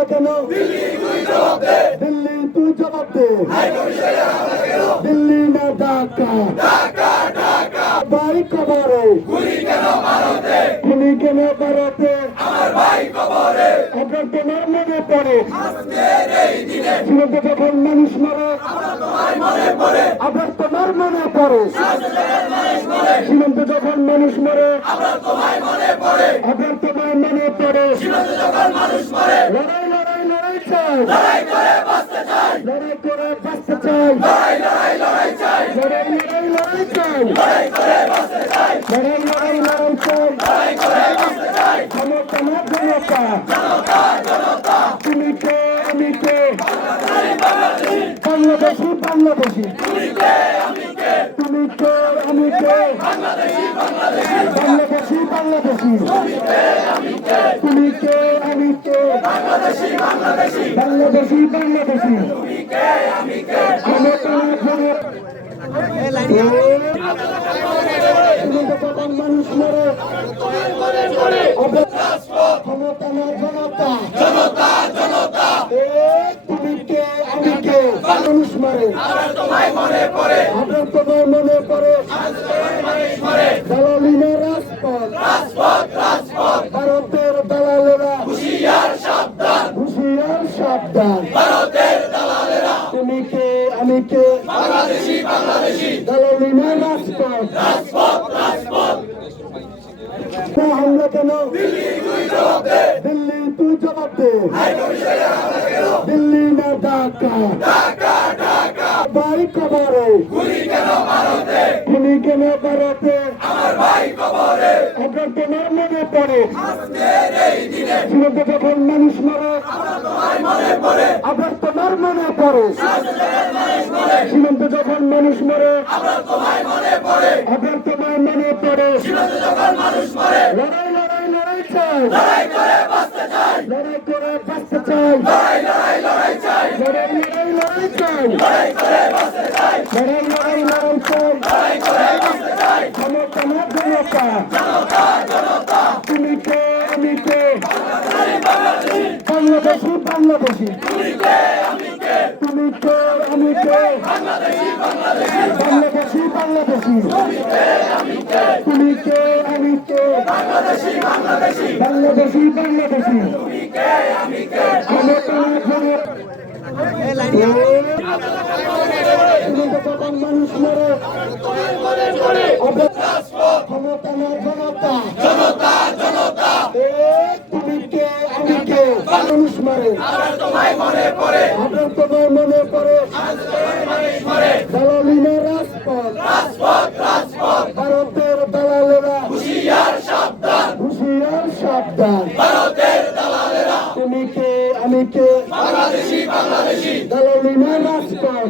হামলা কেন? দিল্লি তুই জবাব দে। দিল্লি না ঢাকা? ভাই কবরে খুনি কেন ভারতে? আপনার তোমার মনে পড়ে সীমান্তে যখন মানুষ মরে? আপনার তোমার মনে পড়ে সীমান্তে যখন মানুষ মরে? আপনার তোমার মনে পড়ে লড়াই লড়াই লড়াই চাই, লড়াই করে বাঁচতে চাই, লড়াই লড়াই লড়াই চাই, ক্ষমতা না জনতা, তুমি কে আমি কে? বাংলাদেশি বাংলাদেশি, তুমি কে আমি কে? বাংলাদেশি বাংলাদেশি, তুমি কে আমি কে? বাংলাদেশি বাংলাদেশি, ক্ষমতা না জনতা, মানুষ মরে ক্ষমতা না জনতা, তুমি কে আমি কে? মানুষ মরে আপনার তোমায় মনে পড়ে দালালি না রাজপথ, ভারতের দালালেরা হুঁশিয়ার সাবধান, তুমি কে আমি কে? দালালি না রাজপথ, হামলা কেন? দিল্লি তুই জবাব দে। দিল্লি না ঢাকা? ভাই কবরে খুনি কেন ভারতে? আপনার তোমার মনে পড়ে সীমান্তে যখন মানুষ মরে? আপনার তোমার মনে পড়ে সীমান্তে যখন মানুষ মরে? আপনার তোমার মনে পড়ে লড়াই লড়াই লড়াই চাই, লড়াই করে বাঁচতে চাই, লড়াই লড়াই লড়াই চাই, ক্ষমতা না জনতা, তুমি কে আমি কে? বাংলাদেশি বাংলাদেশি, তুমি কে আমি কে? বাংলাদেশি বাংলাদেশি, তুমি কে আমি কে? বাংলাদেশি বাংলাদেশি, ক্ষমতা না যখন মানুষ মরে ক্ষমতা না জনতা, তুমি কে আমি কে? মানুষ মরে আপনার তোমার মনে পড়ে দালালি না রাজপথ, ভারতের দালালেরা হুঁশিয়ার সাবধান, তুমি কে আমি কে? দালালি না রাজপথ